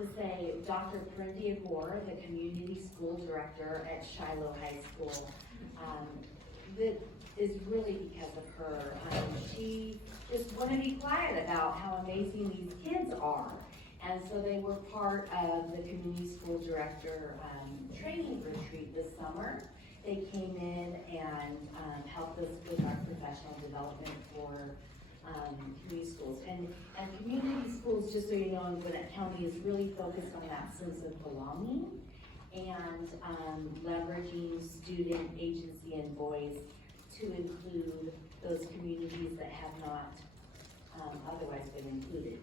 to say Dr. Prindia Gore, the community school director at Shiloh High School. That is really because of her. She just wanted to be quiet about how amazing these kids are. And so they were part of the community school director training retreat this summer. They came in and helped us with our professional development for community schools. And community schools, just so you know, in Gwinnett County is really focused on that sense of belonging and leveraging student agency and voice to include those communities that have not otherwise been included.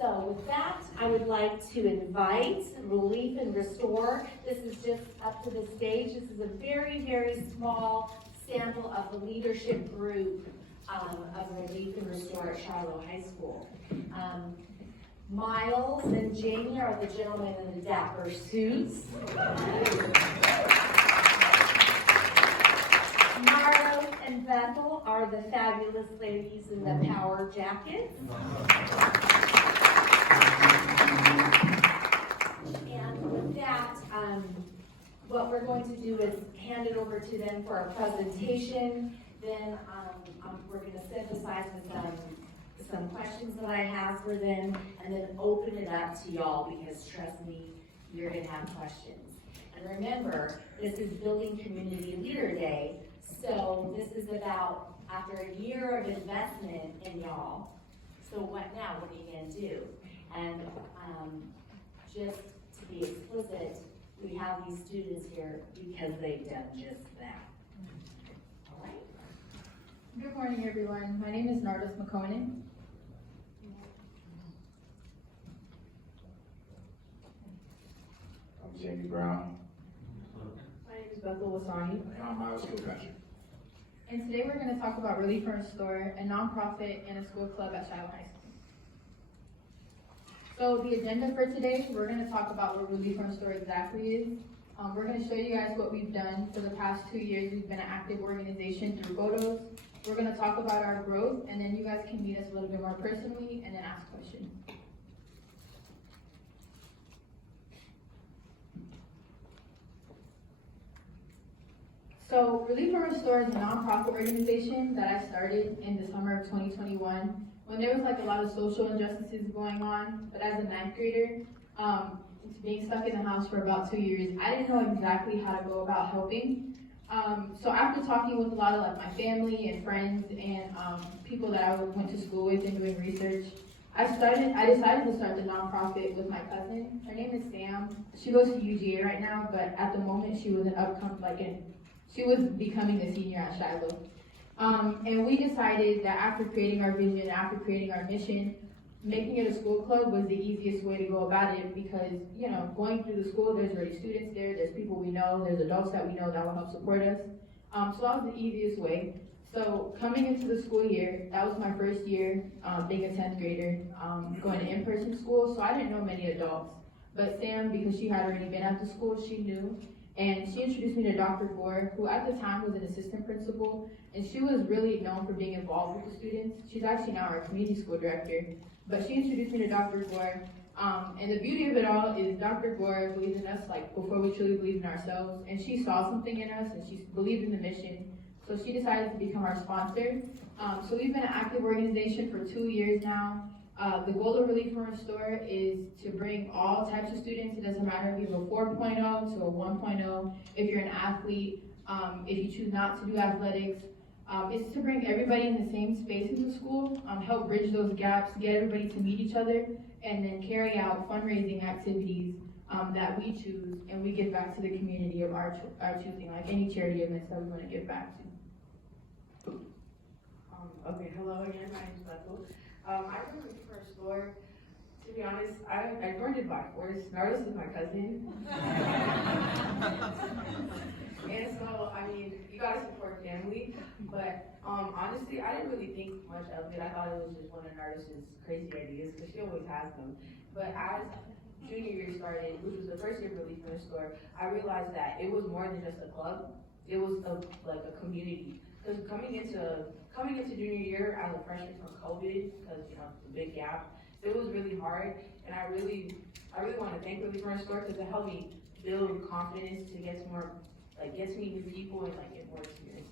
So with that, I would like to invite Relief and Restore. This is just up to the stage. This is a very, very small sample of the leadership group of Relief and Restore at Shiloh High School. Miles and Jamie are the gentlemen in the dapper suits. Marlo and Bethel are the fabulous ladies in the power jackets. And with that, what we're going to do is hand it over to them for a presentation. Then we're going to synthesize with some questions that I have for them, and then open it up to y'all, because trust me, you're going to have questions. And remember, this is Building Community Leader Day, so this is about after a year of investment in y'all. So what now? What are you going to do? And just to be explicit, we have these students here because they've done just that. All right. Good morning, everyone. My name is Nardos McConan. I'm Jamie Brown. My name is Bethel Wasani. I'm Miles Kilpatrick. And today we're going to talk about Relief and Restore, a nonprofit and a school club at Shiloh High School. So the agenda for today, we're going to talk about what Relief and Restore exactly is. We're going to show you guys what we've done for the past 2 years. We've been an active organization through photos. We're going to talk about our growth, and then you guys can meet us a little bit more personally and then ask questions. So Relief and Restore is a nonprofit organization that I started in the summer of 2021 when there was like a lot of social injustices going on. But as a 9th grader, being stuck in the house for about 2 years, I didn't know exactly how to go about helping. So after talking with a lot of like my family and friends and people that I went to school with and doing research, I decided to start the nonprofit with my cousin. Her name is Sam. She goes to UGA right now, but at the moment she was she was becoming a senior at Shiloh. And we decided that after creating our vision, after creating our mission, making it a school club was the easiest way to go about it, because, you know, going through the school, there's already students there, there's people we know, there's adults that we know that will help support us. So that was the easiest way. So coming into the school year, that was my first year being a 10th grader, going to in-person school, so I didn't know many adults. But Sam, because she had already been at the school, she knew. And she introduced me to Dr. Gore, who at the time was an assistant principal, and she was really known for being involved with the students. She's actually now our community school director, but she introduced me to Dr. Gore. And the beauty of it all is Dr. Gore believed in us like before we truly believed in ourselves, and she saw something in us, and she believed in the mission. So she decided to become our sponsor. So we've been an active organization for 2 years now. The goal of Relief and Restore is to bring all types of students. It doesn't matter if you have a 4.0 to a 1.0, if you're an athlete, if you choose not to do athletics. It's to bring everybody in the same space in the school, help bridge those gaps, get everybody to meet each other, and then carry out fundraising activities that we choose, and we give back to the community of our choosing, like any charity events that we want to give back to. Okay, hello again, my name is Bethel. I work with First Store. To be honest, I joined it by force. Nardos is my cousin. And so, I mean, you gotta support family, but honestly, I didn't really think much of it. I thought it was just one of Nardos's crazy ideas, because she always has them. But as junior year started, which was the first year of Relief and Restore, I realized that it was more than just a club. It was like a community. Because coming into junior year as a freshman from COVID, because, you know, the big gap, So it was really hard, and I really want to thank Relief from Restore because it helped me build confidence to get to more, like, get to meet new people and like get more experiences.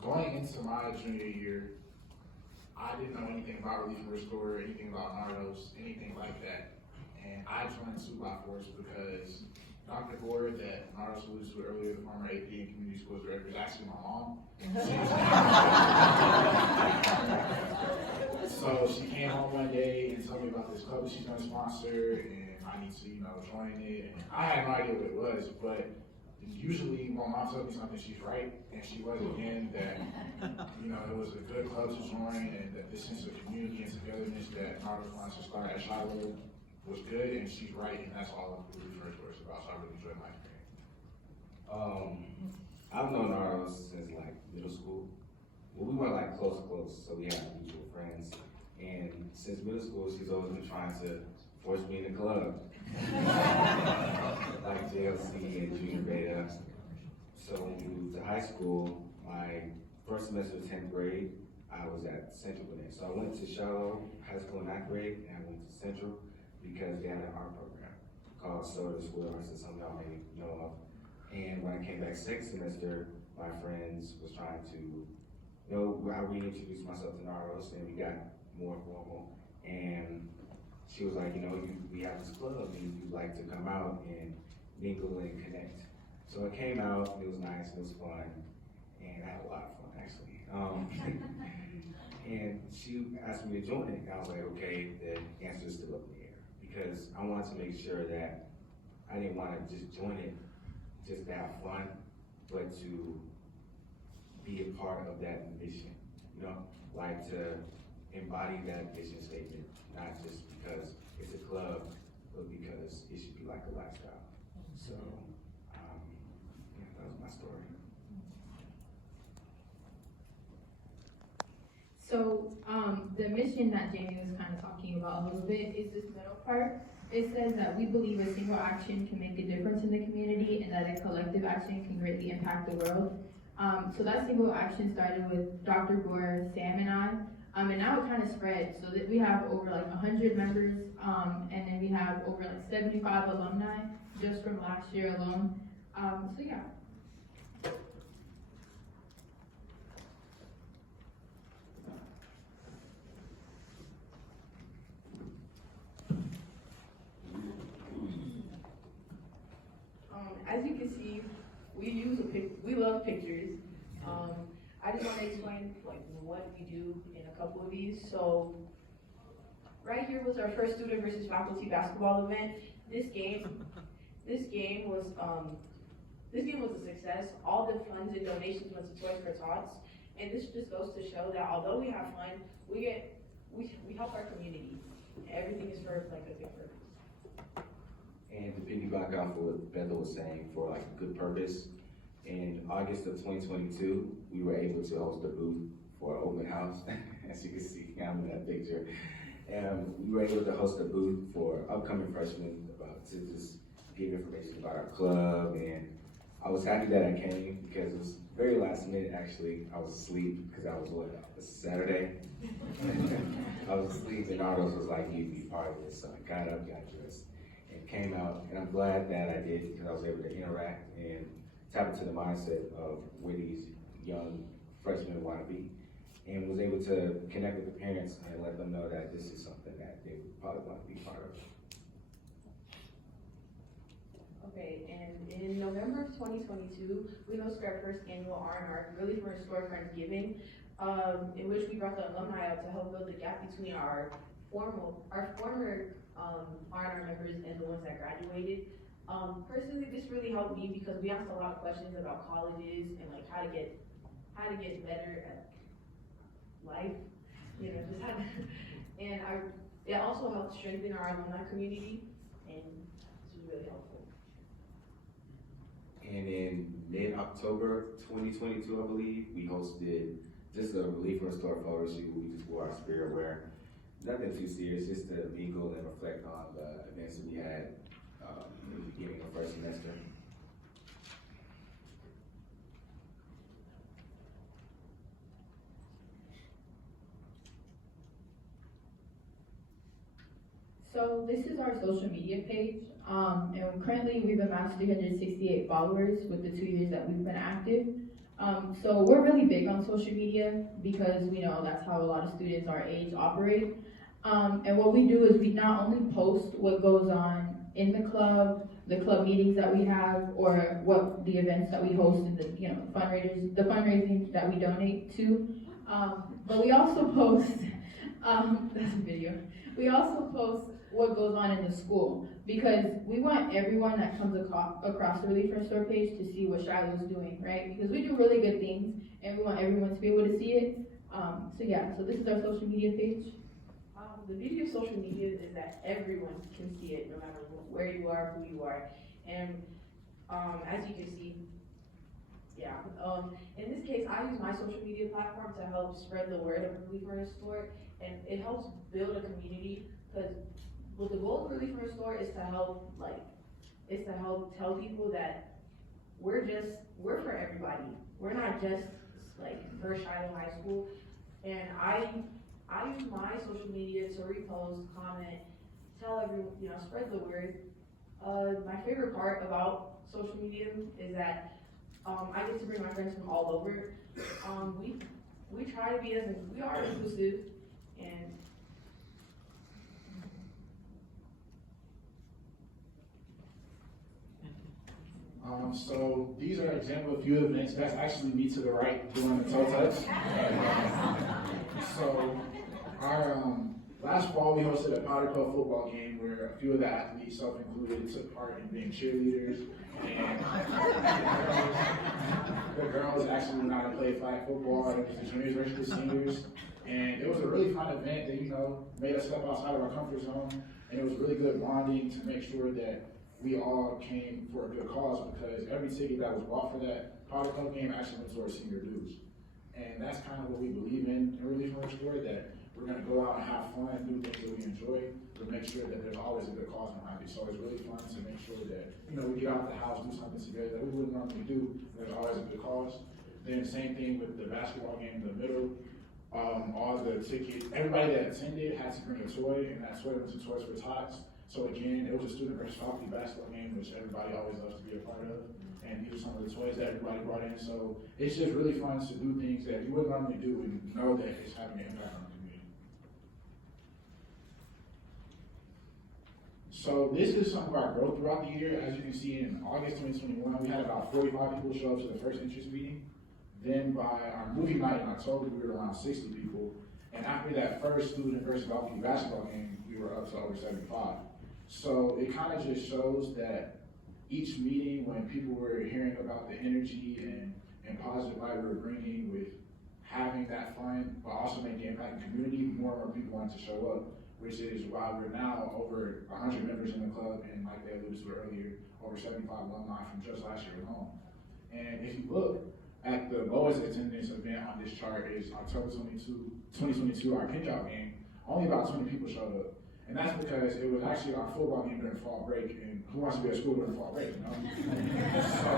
Going into my junior year, I didn't know anything about Relief and Restore, anything about Nardos, anything like that. And I joined 2x4s because Dr. Gore, that Nardos alluded to earlier, the former AP and Community Schools Director, is actually my mom. So she came home one day and told me about this club that she's gonna sponsor, and I need to, join it. And I had no idea what it was, but usually when mom tells me something, she's right, and she was again, that, it was a good club to join, and that this sense of community and togetherness that Nardos wants to start at Shiloh was good, and she's right, and that's all of Relief from Restore is about, so I really enjoyed my experience. I've known Nardos since like middle school. Well, we weren't like close, so we had mutual friends. And since middle school, she's always been trying to force me in the club. Like JLC and Junior Beta. So when we moved to high school, my first semester of 10th grade, I was at Central with it. So I went to Shiloh High School in 9th grade, and I went to Central because they had an art program called Soda School Arts that some of y'all may know of. And when I came back 6th semester, my friends was trying to, I reintroduced myself to Nardos, and we got more formal. And she was like, we have this club, and you'd like to come out and mingle and connect. So I came out, it was nice, it was fun, and I had a lot of fun, actually. And she asked me to join it, and I was like, okay, the answer is still up in the air. Because I wanted to make sure that I didn't want to just join it just to have fun, but to be a part of that mission, like to embody that mission statement, not just because it's a club, but because it should be like a lifestyle. So, that was my story. So, the mission that Jamie was kind of talking about a little bit is this middle part. It says that we believe a single action can make a difference in the community and that a collective action can greatly impact the world. So that single action started with Dr. Gore, Sam, and I. And now it kind of spread so that we have over like 100 members, and then we have over like 75 alumni just from last year alone. So yeah. As you can see, we love pictures. I just want to explain like what we do in a couple of these. So right here was our first student versus faculty basketball event. This game was a success. All the funds and donations went to Toys for Tots, and this just goes to show that although we have fun, we help our community. Everything is for like a good purpose. And to piggyback off what Bethel was saying, for like a good purpose, in August of 2022, we were able to host a booth for an open house. As you can see, I'm in that picture. And we were able to host a booth for upcoming freshmen to just give information about our club. And I was happy that I came because it was very last minute, actually. I was asleep because I was Saturday. I was asleep, and Nardos was like, you'd be part of this. So I got up, got dressed, and came out. And I'm glad that I did because I was able to interact and tap into the mindset of where these young freshmen want to be, and was able to connect with the parents and let them know that this is something that they probably want to be part of. Okay, and in November of 2022, we hosted our first annual R&R, Relief from Restore Friendsgiving, in which we brought the alumni out to help build the gap between our former R&R members and the ones that graduated. Personally, this really helped me because we asked a lot of questions about colleges and like how to get better at life, just how to, and it also helped strengthen our alumni community, and this was really helpful. And in mid-October 2022, I believe, we hosted just a Relief from Restore photo shoot. We just wore our spirit wear. Nothing too serious, just to mingle and reflect on the events that we had in the beginning of first semester. So this is our social media page, and currently we've amassed 368 followers with the 2 years that we've been active. So we're really big on social media because we know that's how a lot of students our age operate. And what we do is we not only post what goes on in the club meetings that we have, or what the events that we host and the fundraising that we donate to, but we also post, that's a video. We also post what goes on in the school, because we want everyone that comes across the Relief from Store page to see what Shiloh's doing, right? Because we do really good things, and we want everyone to be able to see it. So this is our social media page. The beauty of social media is that everyone can see it, no matter where you are, who you are. And as you can see, in this case, I use my social media platform to help spread the word of Relief from Store, and it helps build a community, because what the goal of Relief from Store is to help tell people that we're for everybody. We're not just for Shiloh High School. And I use my social media to repost, comment, tell everyone, spread the word. My favorite part about social media is that I get to bring my friends from all over. We try to be we are inclusive, and so these are an example of a few events. That's actually me to the right doing the toe touch. So our last fall we hosted a Powder Puff football game where a few of the athletes, self-included, took part in being cheerleaders. And the girls actually went out and played flag football. It was the juniors versus the seniors. And it was a really fun event that, made us step outside of our comfort zone. And it was really good bonding to make sure that we all came for a good cause, because every ticket that was bought for that Powder Puff game actually went towards senior dues. And that's kind of what we believe in Relief from Store, that we're going to go out and have fun, do things that we enjoy, but make sure that there's always a good cause behind it. So it's really fun to make sure that, we get out of the house, do something together that we wouldn't normally do. There's always a good cause. Then same thing with the basketball game in the middle. All the tickets, everybody that attended had to bring a toy, and that toy went to Toys for Tots. So again, it was a student versus faculty basketball game, which everybody always loves to be a part of. And these are some of the toys that everybody brought in. So it's just really fun to do things that you wouldn't normally do and know that it's having an impact on the community. So this is some of our growth throughout the year. As you can see, in August 2021, we had about 45 people show up to the first interest meeting. Then by our movie night in October, we were around 60 people. And after that first student versus faculty basketball game, we were up to over 75. So it kind of just shows that each meeting, when people were hearing about the energy and positive light we were bringing with having that fun, but also making impact in the community, more and more people wanted to show up, which is why we're now over 100 members in the club, and like they alluded to earlier, over 75 alumni from just last year alone. And if you look at the lowest attendance event on this chart is October 2022, our pin drop game, only about 20 people showed up. And that's because it was actually our football game during fall break, and who wants to be at school during fall break, So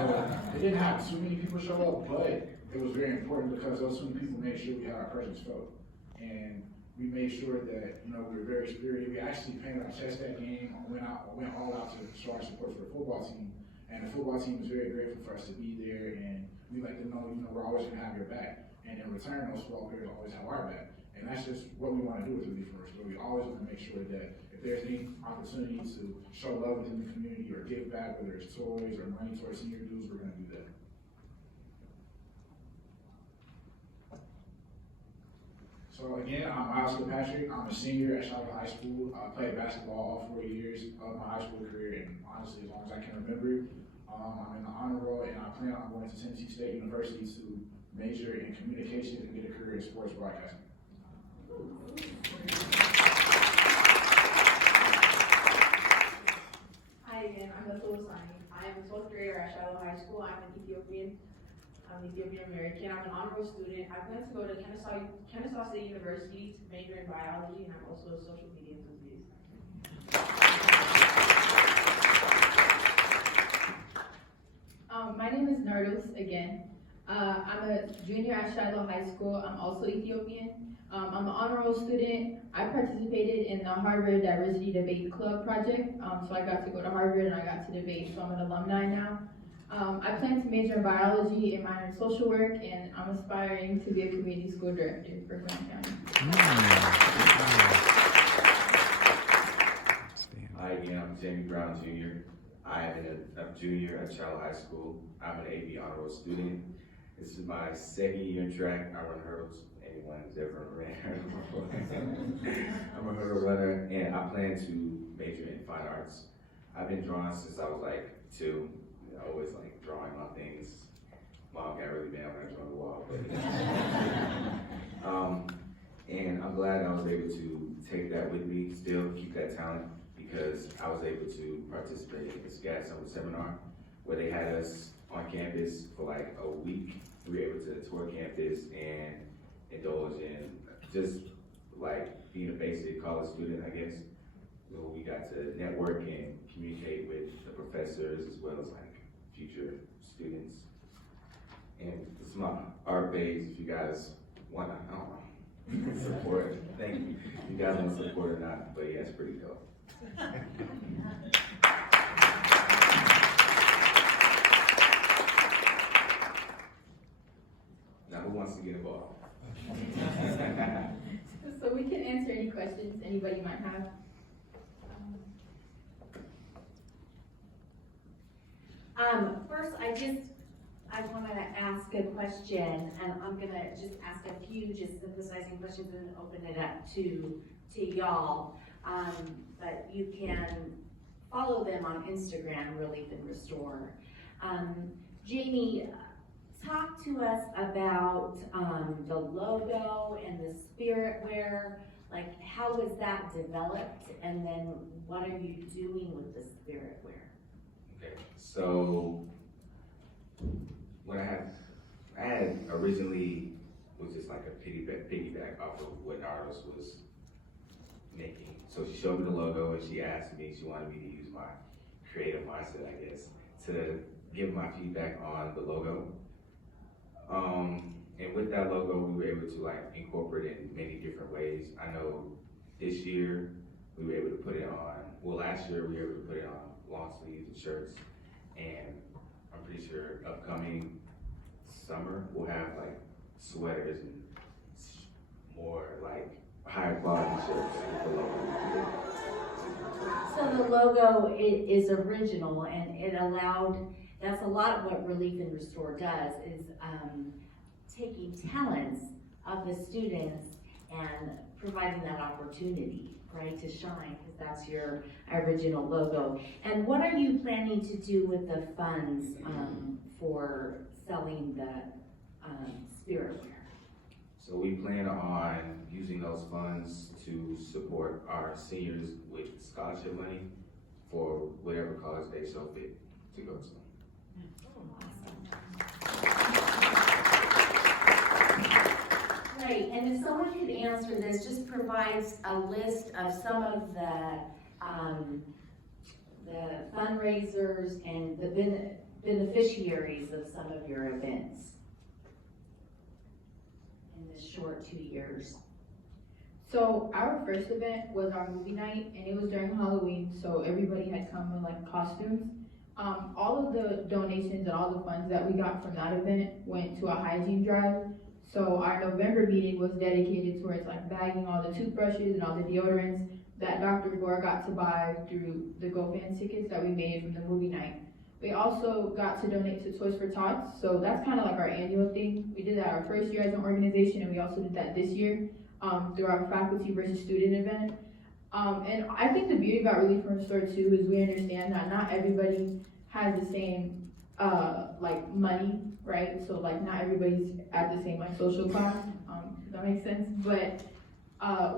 it didn't have too many people show up, but it was very important because those 20 people made sure we had our presence felt. And we made sure that, we were very spirited. We actually painted our chest that game, went all out to show our support for the football team. And the football team was very grateful for us to be there, and we let them know, we're always gonna have your back. And in return, those football players always have our back. And that's just what we want to do with Relief from Store. We always want to make sure that if there's any opportunity to show love within the community or give back, whether it's toys or money towards senior dues, we're going to do that. So again, I'm Miles Kilpatrick. I'm a senior at Shiloh High School. I played basketball all 4 years of my high school career, and honestly, as long as I can remember. I'm in the honor roll, and I plan on going to Tennessee State University to major in communications and get a career in sports broadcasting. Hi again, I'm Bethel Sani. I am a 12th grader at Shiloh High School. I'm Ethiopian American. I'm an honor roll student. I plan to go to Kennesaw State University to major in biology, and I'm also a social media enthusiast. My name is Nardos again. I'm a junior at Shiloh High School. I'm also Ethiopian. I'm an honor roll student. I participated in the Harvard Diversity Debate Club project. So I got to go to Harvard and I got to debate, so I'm an alumni now. I plan to major in biology and minor in social work, and I'm aspiring to be a community school director for Grant County. Hi again, I'm Jamie Brown Jr. I am a junior at Shiloh High School. I'm an AB honor roll student. This is my second year in track. I run hurdles. Anyone who's ever ran hurdles. I'm a hurdle runner, and I plan to major in fine arts. I've been drawing since I was like 2. I always like drawing on things. Mom got really mad when I drew on the wall, but and I'm glad I was able to take that with me, still keep that talent, because I was able to participate in the SCAD Summer Seminar, where they had us on campus for like a week. We were able to tour campus and indulge in just like being a basic college student, I guess. So we got to network and communicate with the professors as well as like future students. And this is my art page, if you guys want to, I don't know, support, thank you. If you guys want to support or not, but yeah, it's pretty dope. Now, who wants to get involved? So we can answer any questions anybody might have. First, I want to ask a question, and I'm gonna just ask a few just synthesizing questions and then open it up to y'all. But you can follow them on Instagram, Relief and Restore. Jamie, talk to us about the logo and the spirit wear. Like, how was that developed, and then what are you doing with the spirit wear? Okay, so when I had originally was just like a piggyback off of what Nardos was making. So she showed me the logo and she asked me, she wanted me to use my creative mindset, I guess, to give my feedback on the logo. And with that logo, we were able to like incorporate it in many different ways. I know this year we were able to put it on, well, last year we were able to put it on long sleeves and shirts. And I'm pretty sure upcoming summer we'll have like sweaters and more like higher quality shirts with the logo. So the logo is original, and it allowed, that's a lot of what Relief and Restore does, is taking talents of the students and providing that opportunity, right, to shine, because that's your original logo. And what are you planning to do with the funds for selling the spirit wear? So we plan on using those funds to support our seniors with scholarship money for whatever college they so fit to go to. Great, and if someone could answer this, just provides a list of some of the fundraisers and the beneficiaries of some of your events in this short 2 years. So our first event was our movie night, and it was during Halloween, so everybody had come with like costumes. All of the donations and all the funds that we got from that event went to a hygiene drive. So our November meeting was dedicated towards like bagging all the toothbrushes and all the deodorants that Dr. Gore got to buy through the GoFans tickets that we made from the movie night. We also got to donate to Toys for Tots, so that's kind of like our annual thing. We did that our first year as an organization, and we also did that this year through our faculty versus student event. And I think the beauty about Relief and Restore too is we understand that not everybody has the same like money, right? So like not everybody's at the same like social class, if that makes sense. But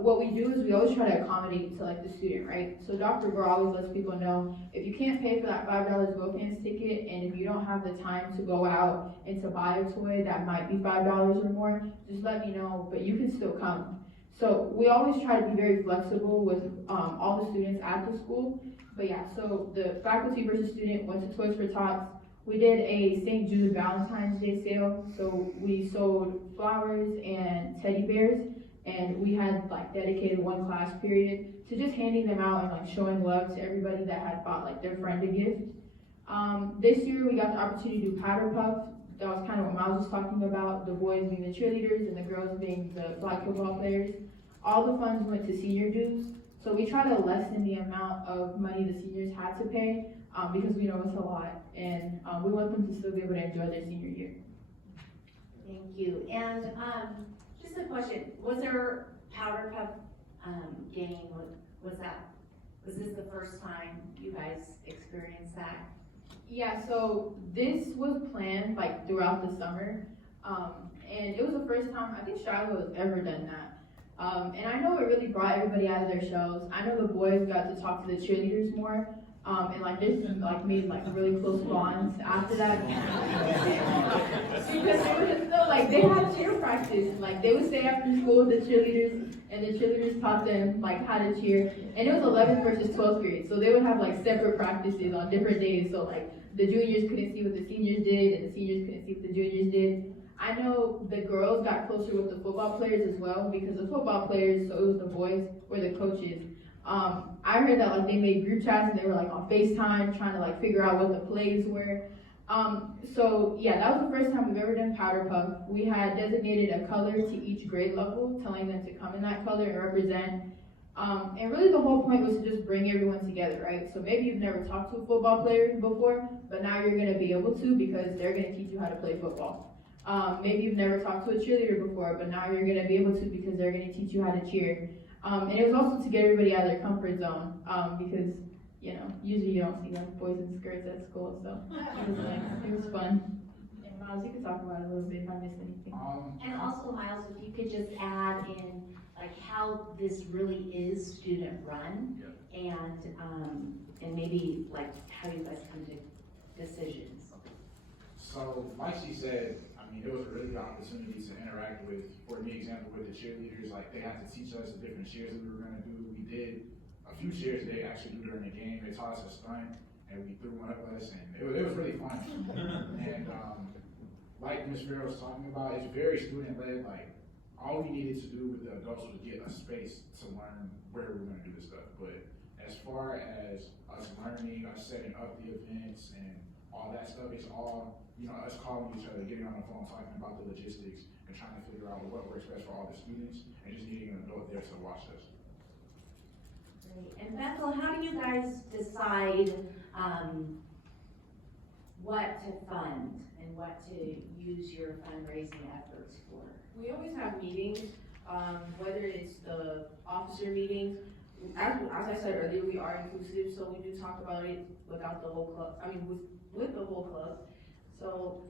what we do is we always try to accommodate to like the student, right? So Dr. Gore always lets people know, if you can't pay for that $5 GoFans ticket, and if you don't have the time to go out and to buy a toy that might be $5 or more, just let me know, but you can still come. So we always try to be very flexible with all the students at the school. But yeah, so the faculty versus student went to Toys for Tots. we did a St. Jude Valentine's Day sale. So we sold flowers and teddy bears, and we had like dedicated one class period to just handing them out and like showing love to everybody that had bought like their friend a gift. This year we got the opportunity to do powder puff. That was kind of what Miles was talking about, the boys being the cheerleaders and the girls being the flag football players. All the funds went to senior dues, so we try to lessen the amount of money the seniors had to pay, because we know it's a lot, and we want them to still be able to enjoy their senior year. Thank you. And, just a question, was there powder puff, game, was this the first time you guys experienced that? Yeah, so this was planned like throughout the summer, and it was the first time I think Shiloh has ever done that. And I know it really brought everybody out of their shells. I know the boys got to talk to the cheerleaders more, and like this like made like really close bonds after that. Because they were just so like they had cheer practice. Like they would stay after school with the cheerleaders, and the cheerleaders taught them like how to cheer. And it was 11th versus 12th grade, so they would have like separate practices on different days. So like the juniors couldn't see what the seniors did, and the seniors couldn't see what the juniors did. I know the girls got closer with the football players as well, because the football players, so it was the boys, were the coaches. I heard that like they made group chats and they were like on FaceTime trying to like figure out what the plays were. So yeah, that was the first time we've ever done powder puff. We had designated a color to each grade level, telling them to come in that color and represent. And really the whole point was to just bring everyone together, right? So maybe you've never talked to a football player before, but now you're gonna be able to, because they're gonna teach you how to play football. Maybe you've never talked to a cheerleader before, but now you're gonna be able to, because they're gonna teach you how to cheer. And it was also to get everybody out of their comfort zone, because, you know, usually you don't see like boys in skirts at school, so it was nice, it was fun. And Miles, you could talk about it a little bit if I missed anything. And also, Miles, if you could just add in, like, how this really is student run, and maybe, like, how you guys come to decisions. So, like she said, I mean, it was a really good opportunity to interact with, for me, example, with the cheerleaders. Like, they had to teach us the different cheers that we were gonna do. We did a few cheers they actually do during the game. They taught us a stunt, and we threw one at us, and it was really fun. And like Ms. Farrell was talking about, it's very student-led. Like, all we needed to do with the adults was get a space to learn where we were gonna do this stuff. But as far as us learning, us setting up the events, and all that stuff, it's all, you know, us calling each other, getting on the phone, talking about the logistics, and trying to figure out what works best for all the students, and just needing an adult there to watch us. Great. And Bethel, how do you guys decide, what to fund and what to use your fundraising efforts for? We always have meetings, whether it's the officer meetings. As I said earlier, we are inclusive, so we do talk about it without the whole club, with the whole club. So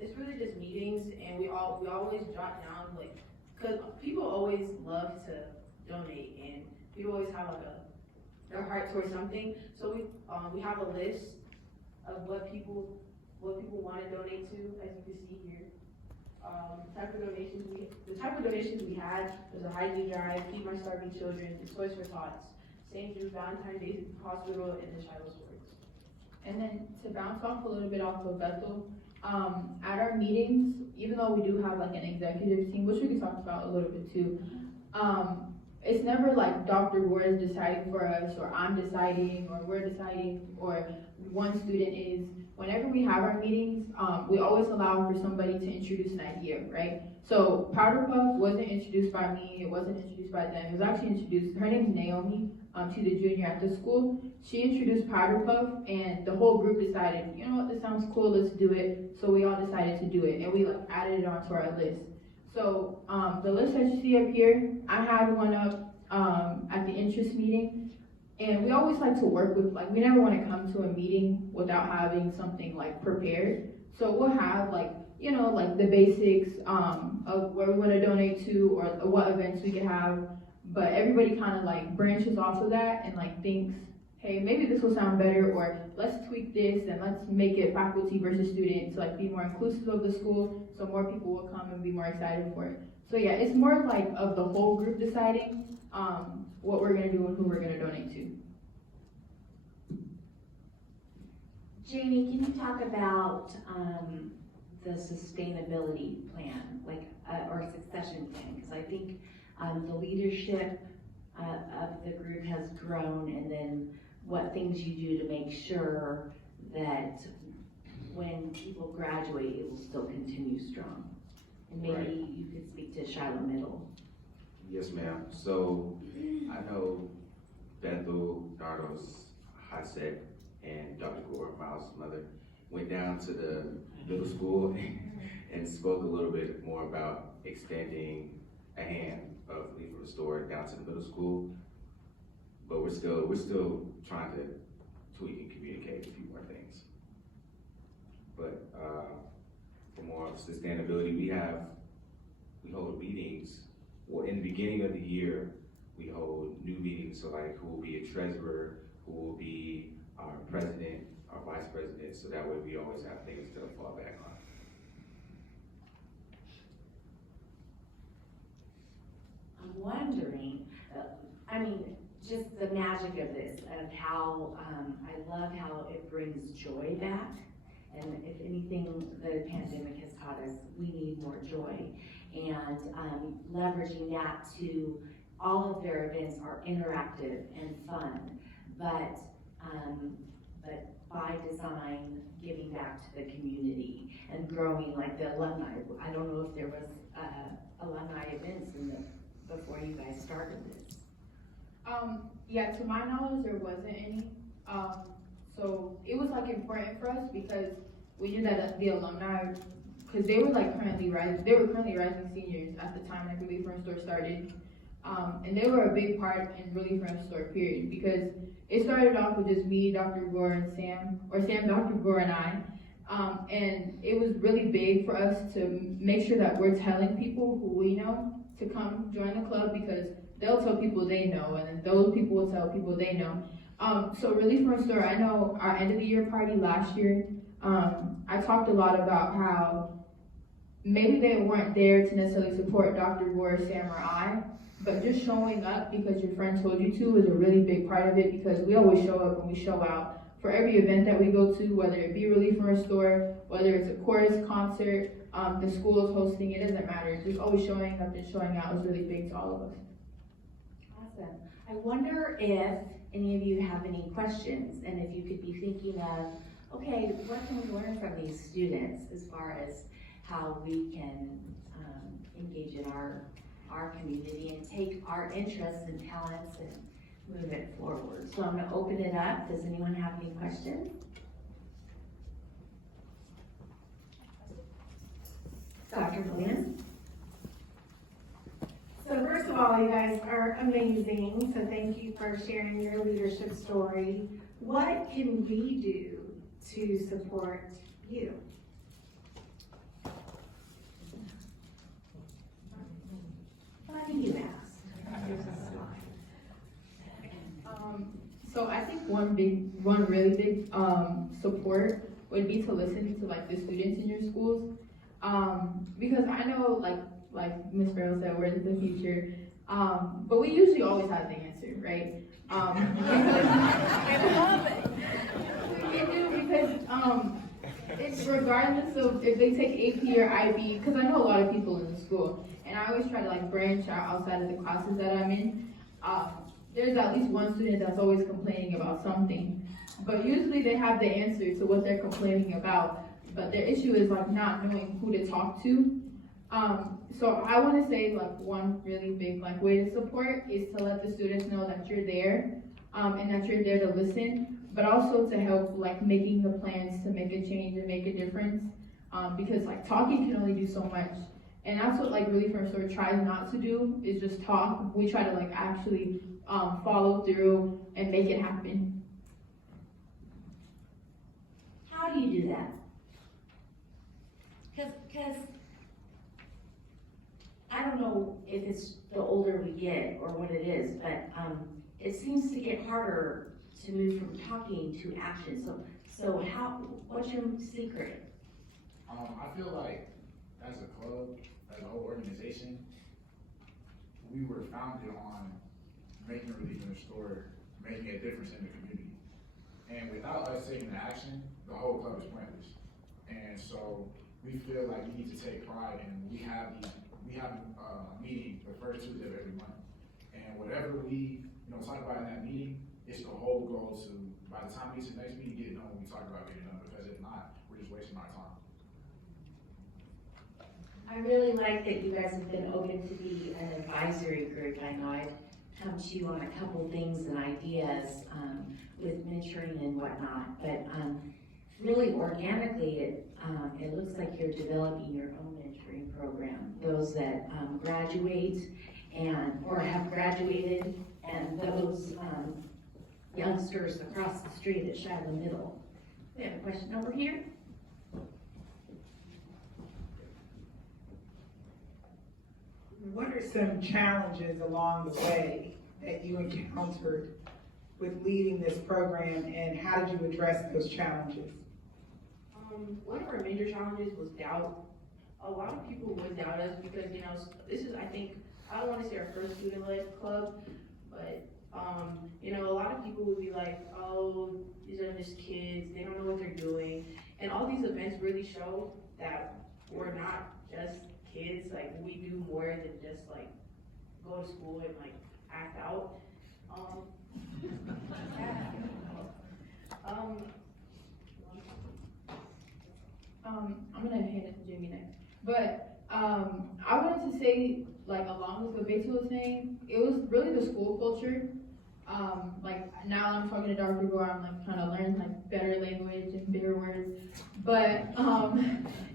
it's really just meetings, and we always jot down, like, cause people always love to donate, and people always have like their heart towards something. So we have a list of what people want to donate to, as you can see here. The type of donations we had was a hygiene drive, Feed My Starving Children, the Toys for Tots, St. Jude Valentine's Day Hospital, and the Shiloh Sports. And then to bounce off a little bit off of Bethel, at our meetings, even though we do have like an executive team, which we can talk about a little bit too, it's never like Dr. Ward is deciding for us, or I'm deciding, or we're deciding, or one student is. Whenever we have our meetings, we always allow for somebody to introduce an idea, right? So Powder Puff wasn't introduced by me, it wasn't introduced by them, it was actually introduced, her name is Naomi, she's a junior at the school. She introduced Powder Puff, and the whole group decided, you know what, this sounds cool, let's do it. So we all decided to do it, and we like added it onto our list. So the list that you see up here, I had one up at the interest meeting. And we always like to work with, like, we never want to come to a meeting without having something like prepared. So we'll have like, you know, like the basics of where we want to donate to, or what events we could have. But everybody kind of like branches off of that and like thinks, hey, maybe this will sound better, or let's tweak this and let's make it faculty versus student to like be more inclusive of the school, so more people will come and be more excited for it. So yeah, it's more like of the whole group deciding what we're gonna do and who we're gonna donate to. Jamie, can you talk about, the sustainability plan, like, or succession plan? Because I think, the leadership, of the group has grown, and then what things you do to make sure that when people graduate, it will still continue strong. And Right. maybe you could speak to Shiloh Middle. Yes, ma'am. So I know Bethel, Nardos, Hasek, and Dr. Gore, Miles' mother, went down to the middle school and spoke a little bit more about extending a hand of Lead from the Store down to the middle school. But we're still trying to tweak and communicate a few more things. But for more sustainability, we hold meetings. Well, in the beginning of the year, we hold new meetings, so like who will be a treasurer, who will be our president, our vice president, so that way we always have things to fall back on. I'm wondering, I mean, just the magic of this, of how, I love how it brings joy back. And if anything, the pandemic has taught us, we need more joy. And leveraging that to all of their events are interactive and fun, but by design, giving back to the community and growing, like the alumni. I don't know if there was alumni events before you guys started this. Yeah, to my knowledge, there wasn't any. So it was like important for us because we knew that the alumni, because they were currently rising seniors at the time that Relief from the Store started. And they were a big part in Relief from the Store, period, because it started off with just me, Dr. Gore, and Sam, Dr. Gore, and I. And it was really big for us to make sure that we're telling people who we know to come join the club, because they'll tell people they know, and then those people will tell people they know. So Relief from the Store, I know our end of the year party last year, I talked a lot about how maybe they weren't there to necessarily support Dr. Gore, Sam, or I, but just showing up because your friend told you to is a really big part of it, because we always show up and we show out for every event that we go to, whether it be Relief from the Store, whether it's a chorus concert, the school is hosting, it doesn't matter. Just always showing up and showing out is really big to all of us. Awesome. I wonder if any of you have any questions, and if you could be thinking of, okay, what can we learn from these students as far as how we can engage in our community and take our interests and talents and move it forward. So I'm going to open it up. Does anyone have any questions? Dr. Glenn? So first of all, you guys are amazing, so thank you for sharing your leadership story. What can we do to support you? Why do you ask? So I think one really big support would be to listen to the students in your schools, because I know like Ms. Farrell said, we're the future, but we usually always have the answer, right? We do, because it's regardless of if they take AP or IB, because I know a lot of people in the school, and I always try to branch out outside of the classes that I'm in. There's at least one student that's always complaining about something, but usually they have the answer to what they're complaining about, but their issue is not knowing who to talk to. So I want to say one really big way to support is to let the students know that you're there, and that you're there to listen, but also to help making the plans to make a change and make a difference, because talking can only do so much. And that's what Relief from the Store tries not to do, is just talk. We try to actually follow through and make it happen. How do you do that? Because I don't know if it's the older we get or what it is, but it seems to get harder to move from talking to action. So what's your secret? I feel like as a club, as a whole organization, we were founded on making Relief from the Store, making a difference in the community. And without us taking the action, the whole club is pointless. And so we feel like we need to take pride in, we have a meeting the first Tuesday of every month. And whatever we, talk about in that meeting, it's the whole goal to, by the time we get to the next meeting, get it done when we talk about getting it done, because if not, we're just wasting our time. I really like that you guys have been open to be an advisory group. I know I've come to you on a couple things and ideas with mentoring and whatnot, but really organically, it looks like you're developing your own mentoring program. Those that graduate or have graduated, and those youngsters across the street at Shiloh Middle. We have a question over here. What are some challenges along the way that you encountered with leading this program, and how did you address those challenges? One of our major challenges was doubt. A lot of people would doubt us because, this is, I think, I don't want to say our first student-led club, but, a lot of people would be like, oh, these are just kids, they don't know what they're doing. And all these events really show that we're not just kids, like, we do more than just, like, go to school and, like, act out. I'm gonna hand it to Jamie next. But I wanted to say, like, along with what Beto was saying, it was really the school culture. Like, now I'm talking to Dr. Gore, I'm like trying to learn like better language and bigger words. But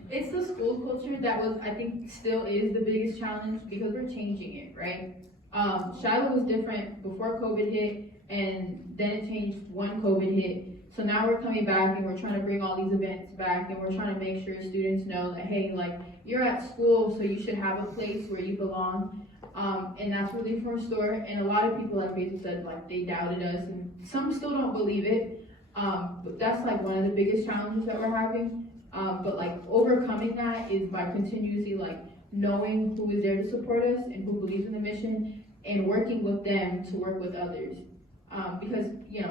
it's the school culture that was, I think, still is the biggest challenge because we're changing it, right? Shiloh was different before COVID hit, and then it changed when COVID hit. So now we're coming back and we're trying to bring all these events back, and we're trying to make sure students know that, hey, like, you're at school, so you should have a place where you belong. And that's Relief from Restore. And a lot of people, like Beto said, like, they doubted us, and some still don't believe it. But that's like one of the biggest challenges that we're having. But like overcoming that is by continuously like knowing who is there to support us and who believes in the mission, and working with them to work with others. Because,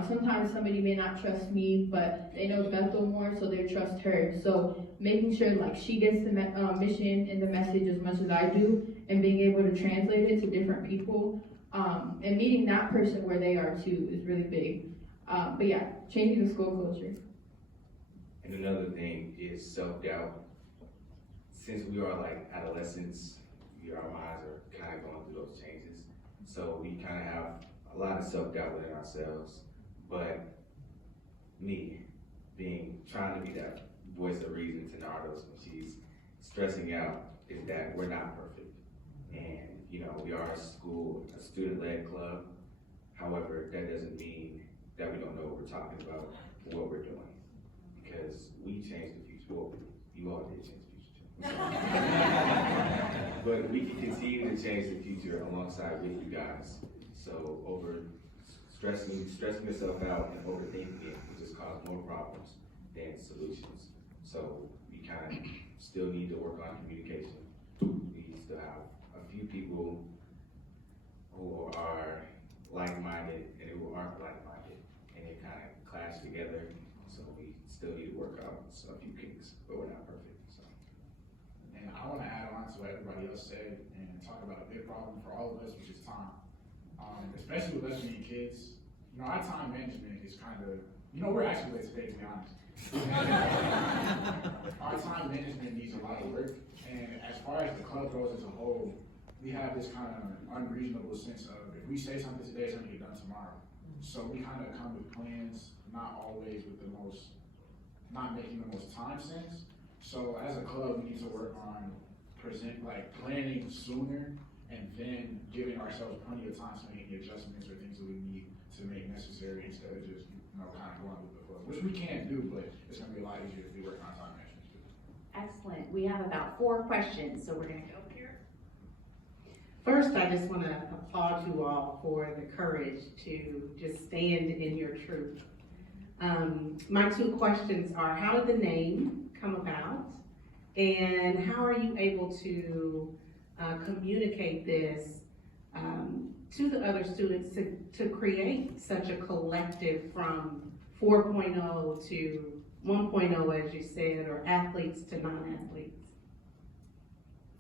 sometimes somebody may not trust me, but they know Bethel more, so they trust her. So making sure like she gets the mission and the message as much as I do, and being able to translate it to different people, and meeting that person where they are too is really big. But yeah, changing the school culture. And another thing is self-doubt. Since we are like adolescents, our minds are kind of going through those changes. So we kind of have a lot of self-doubt within ourselves. But me, trying to be that voice of reason to Nardos when she's stressing out, is that we're not perfect. And, we are a student-led club. However, that doesn't mean that we don't know what we're talking about or what we're doing. Because we changed the future. Well, you all did change the future too. But we can continue to change the future alongside with you guys. So over stressing yourself out and overthinking it will just cause more problems than solutions. So we kind of still need to work on communication. We still have a few people who are like-minded and who aren't like-minded, and they kind of clash together. So we still need to work out a few kinks, but we're not perfect. So. And I want to add on to what everybody else said and talk about a big problem for all of us, which is time. Especially with us being kids, our time management is kind of, we're actually late today, to be honest. Our time management needs a lot of work, and as far as the club goes as a whole, we have this kind of unreasonable sense of, if we say something today, it's going to get done tomorrow. So we kind of come with plans, not always with not making the most time sense. So as a club, we need to work on planning sooner, and then giving ourselves plenty of time to make any adjustments or things that we need to make necessary, instead of just, kind of going with the flow, which we can do, but it's going to be a lot easier if we work on time management too. Excellent. We have about 4 questions, so we're going to go here. First, I just want to applaud you all for the courage to just stand in your truth. My 2 questions are, how did the name come about? And how are you able to communicate this to the other students to create such a collective from 4.0 to 1.0, as you said, or athletes to non-athletes?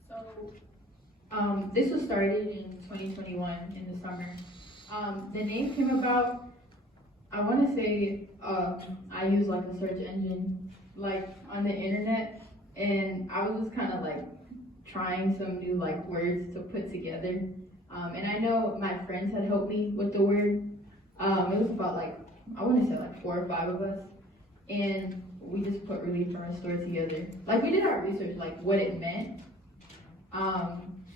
So, this was started in 2021 in the summer. The name came about, I want to say, I use like a search engine, like on the internet, and I was just kind of like trying some new like words to put together. And I know my friends had helped me with the word. It was about like, I want to say like 4 or 5 of us, and we just put Relief and Restore together. Like we did our research, like what it meant,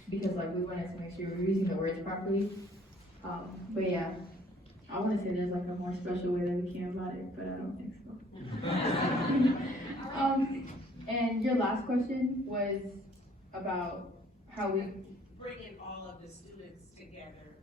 because like we wanted to make sure we were using the words properly. But yeah, I want to say there's like a more special way that we came about it, but I don't think so. And your last question was about how we Bringing all of the students together,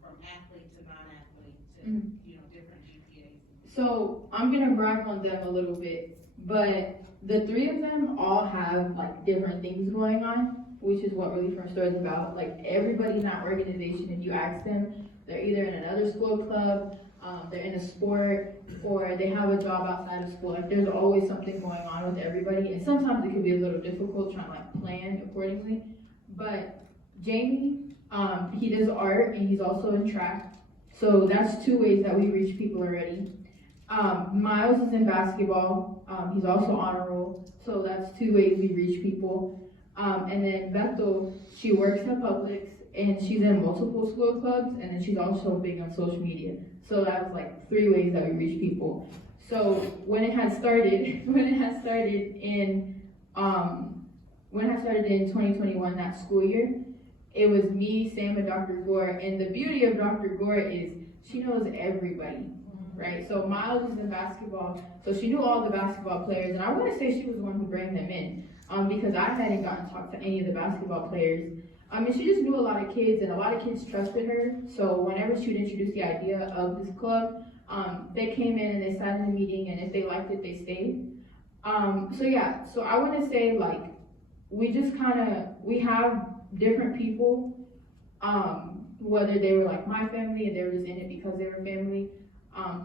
from athlete to non-athlete to, Mhm. different GPAs. So I'm gonna brag on them a little bit, but the 3 of them all have like different things going on, which is what Relief and Restore is about. Like everybody in that organization, if you ask them, they're either in another school club, they're in a sport, or they have a job outside of school. Like there's always something going on with everybody, and sometimes it can be a little difficult trying to like plan accordingly. But Jamie, he does art and he's also in track. So that's 2 ways that we reach people already. Miles is in basketball. He's also honor roll. So that's 2 ways we reach people. And then Bethel, she works in Publix and she's in multiple school clubs, and then she's also big on social media. So that was like 3 ways that we reach people. So when it had started, in 2021, that school year, it was me, Sam, and Dr. Gore. And the beauty of Dr. Gore is she knows everybody, right? So Miles is in basketball, so she knew all the basketball players, and I want to say she was the one who brought them in, because I hadn't gotten to talk to any of the basketball players. And she just knew a lot of kids, and a lot of kids trusted her. So whenever she would introduce the idea of this club, they came in and they sat in the meeting, and if they liked it, they stayed. So I want to say like we have different people, whether they were like my family and they were just in it because they were family,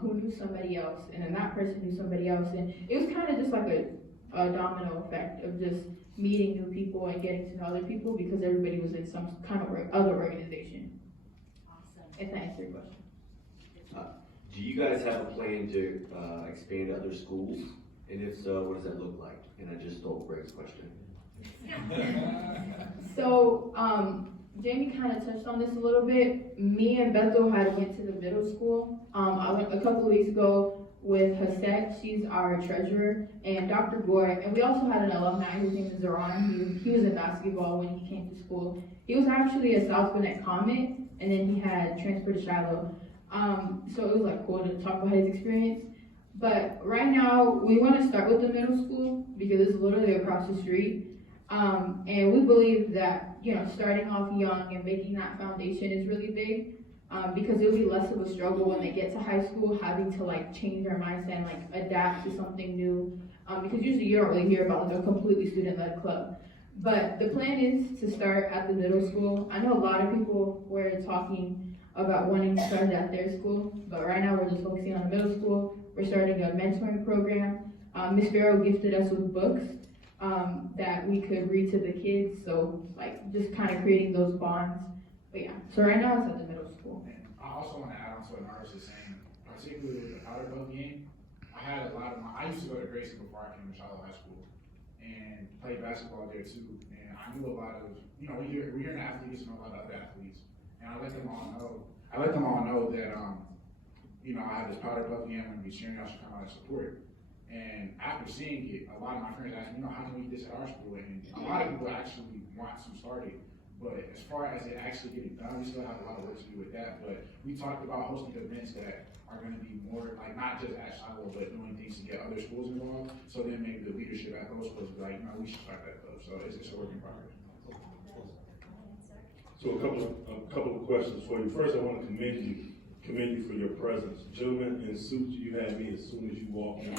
who knew somebody else, and then that person knew somebody else, and it was kind of just like a domino effect of just meeting new people and getting to know other people because everybody was in some kind of other organization. Awesome. If that answers your question. Do you guys have a plan to expand to other schools? And if so, what does that look like? And I just stole Greg's question. So, Jamie kind of touched on this a little bit. Me and Bethel had went to the middle school. I went a couple of weeks ago with Hasset, she's our treasurer, and Dr. Gore, and we also had an alumni, his name is Zoran. He was in basketball when he came to school. He was actually a South Gwinnett Comet, and then he had transferred to Shiloh. So it was like cool to talk about his experience. But right now, we want to start with the middle school because it's literally across the street. And we believe that, starting off young and making that foundation is really big, because it'll be less of a struggle when they get to high school, having to like change their mindset and like adapt to something new. Because usually you don't really hear about like a completely student-led club. But the plan is to start at the middle school. I know a lot of people were talking about wanting to start at their school, but right now we're just focusing on the middle school. We're starting a mentoring program. Miss Farrow gifted us with books that we could read to the kids, so like just kind of creating those bonds. But yeah, so right now it's at the middle school. And I also want to add on to what Narvis is saying, particularly with the powder puff game. I used to go to Grayson before I came to Shiloh High School and played basketball there too. And I knew a lot of, we hear in athletes and a lot of other athletes. And I let them all know that, I have this powder puff game, I'm going to be cheering, y'all should come out and support. And after seeing it, a lot of my friends asked me, how can we do this at our school? And a lot of people actually want to start it. But as far as it actually getting done, we still have a lot of work to do with that. But we talked about hosting events that are going to be more, like not just at Shiloh, but doing things to get other schools involved. So then maybe the leadership at those schools will be like, we should start that club. So it's a work in progress. So a couple of questions for you. First, I want to commend you for your presence. Gentlemen in suits, you had me as soon as you walked in.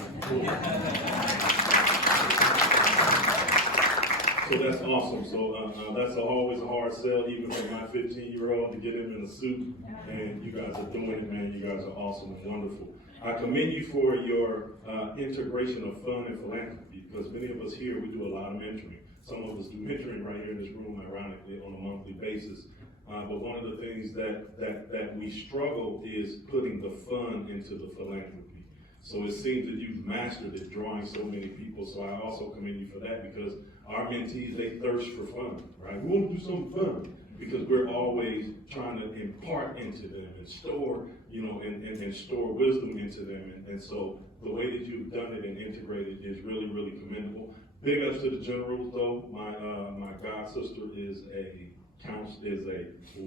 So that's awesome. So that's always a hard sell, even for my 15-year-old, to get him in a suit. And you guys are doing it, man. You guys are awesome and wonderful. I commend you for your integration of fun and philanthropy, because many of us here, we do a lot of mentoring. Some of us do mentoring right here in this room, ironically, on a monthly basis. But one of the things that we struggle is putting the fun into the philanthropy. So it seems that you've mastered it, drawing so many people. So I also commend you for that, because our mentees, they thirst for fun, right? We want to do something fun, because we're always trying to impart into them and store, and store wisdom into them. And so the way that you've done it and integrated is really, really commendable. Big ups to the generals, though. My god sister is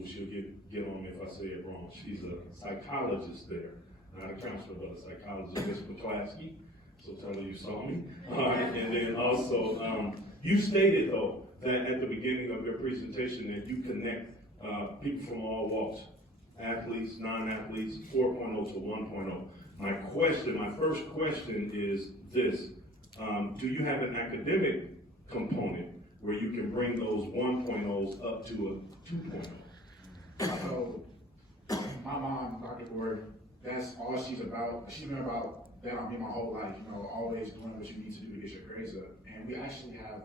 she'll get on me if I say it wrong. She's a psychologist there. Not a counselor, but a psychologist, Ms. McClaskey. So tell her you saw me. And then also, you stated though, that at the beginning of your presentation that you connect people from all walks, athletes, non-athletes, 4.0 to 1.0. My first question is this. Do you have an academic component where you can bring those 1.0s up to a 2.0? So, my mom, Dr. Gore, that's all she's about. She's been about that on me my whole life, always doing what you need to do to get your grades up. And we actually have,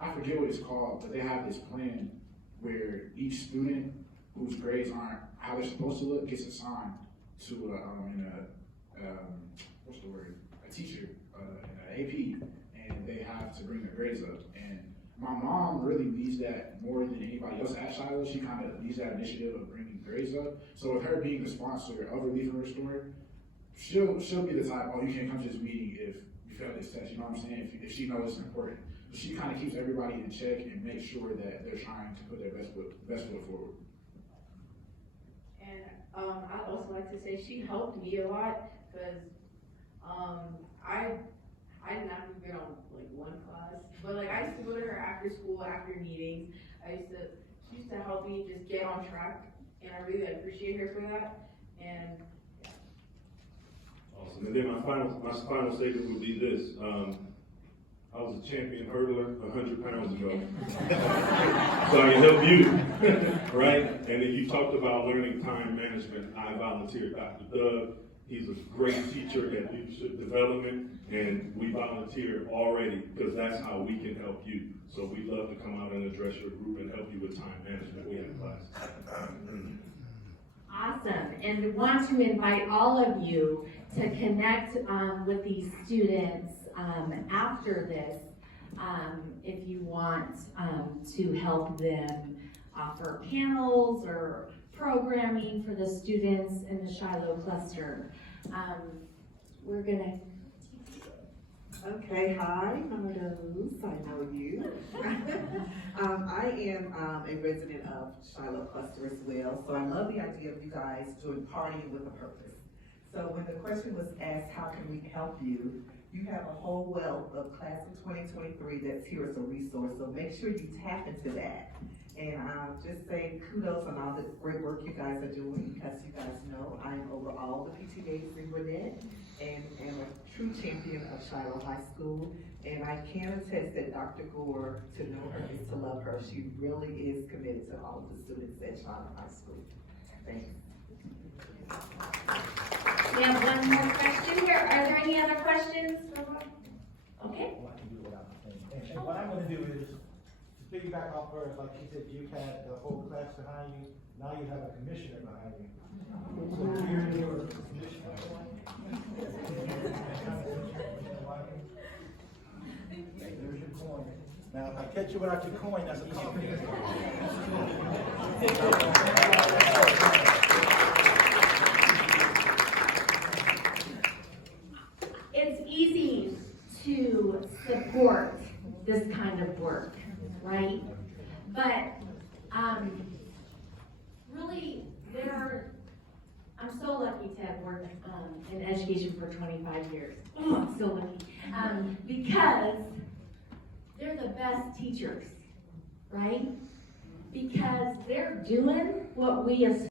I forget what it's called, but they have this plan where each student whose grades aren't how they're supposed to look gets assigned to a teacher, an AP, and they have to bring their grades up. And my mom really leads that more than anybody else at Shiloh. She kind of leads that initiative of bringing grades up. So with her being the sponsor of Relief and Restore, she'll be the type, you can't come to this meeting if you fail this test, you know what I'm saying? If she knows it's important. But she kind of keeps everybody in check and makes sure that they're trying to put their best foot forward. And I'd also like to say she helped me a lot, because I did not do good on like one class, but like I used to go to her after school, after meetings. She used to help me just get on track, and I really appreciate her for that. And yeah. Awesome. And then my final statement would be this. I was a champion hurdler 100 pounds ago. So I can help you, right? And then you talked about learning time management. I volunteered Dr. Doug. He's a great teacher at leadership development, and we volunteer already because that's how we can help you. So we'd love to come out and address your group and help you with time management. We have class. Awesome, and want to invite all of you to connect with these students after this if you want to help them offer panels or programming for the students in the Shiloh cluster. We're gonna. Okay, hi, Mama Rose, I know you. I am a resident of Shiloh cluster as well, so I love the idea of you guys doing partying with a purpose. So when the question was asked, how can we help you? You have a whole wealth of class of 2023 that's here as a resource, so make sure you tap into that. And just say kudos on all the great work you guys are doing, because you guys know I'm over all the PTAs in Burnett and am a true champion of Shiloh High School. And I can attest that Dr. Gore, to know her is to love her. She really is committed to all of the students at Shiloh High School. Thanks. We have one more question. Are there any other questions? Okay. And what I'm going to do is piggyback off her, like she said, you've had the whole class behind you. Now you have a commissioner behind you. So here's your commissioner. There's your coin. Now, if I catch you without your coin, that's a compliment. It's easy to support this kind of work, right? But really, I'm so lucky to have worked in education for 25 years. Oh, I'm so lucky. Because they're the best teachers, right? Because they're doing what we as